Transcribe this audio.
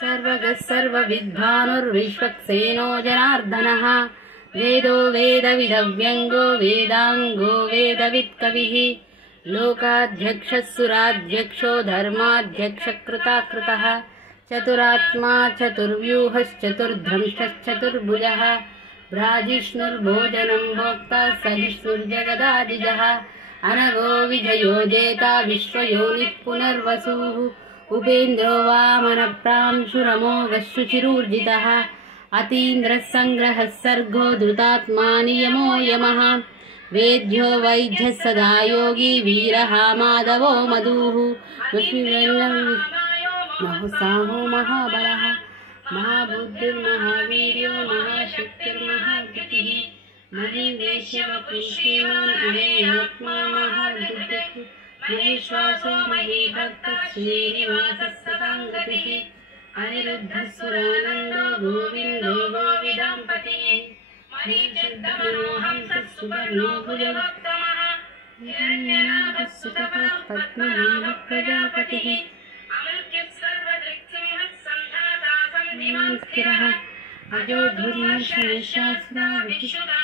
सर्वगः सर्वविद्भानुर्विश्वक्सेनो जनार्दनः वेदो वेदविदव्यङ्गो वेदाङ्गो वेदवित्कविः लोकाध्यक्षः सुराध्यक्षो धर्माध्यक्षकृताकृतः चतुरात्मा चतुर्व्यूहश्चतुर्ध्रंष्टश्चतुर्भुजः भ्राजिष्णुर्भोजनं भोक्ता सहिष्णुर्जगदादिजः अनगो विजयो जेता विश्वयोनिः पुनर्वसुः उपेन्द्रो वामनप्रांशुरमोघः शुचिरूर्जितः अतीन्द्रः सङ्ग्रहः सर्गो धृतात्मा नियमो यमः वेद्यो वैद्यः सदा योगी वीरः माधवो मधुः साहो महाबलः महाबुद्धिर्महावीर्यो महाशक्तिर्महागतिः महीवेश्यवपुष्यमान् अनेयात्मा महाबुद्धिः महेश्वासो महीभक्तः श्रीनिवासः सताङ्गतिः अनिरुद्धः सुरानन्दो गोविन्दो गोविदाम्पतिः महीशब्दमनोहंसः सुवर्णो भुजवक्तमः हिरण्यनाभः सुतपः पद्मनाभः प्रजापतिः अमृत्यः सर्वदृक्सिंहः सन्धाता सन्धिमान् स्थिरः अजो धुर्यः शनशास्त्रा विशुदा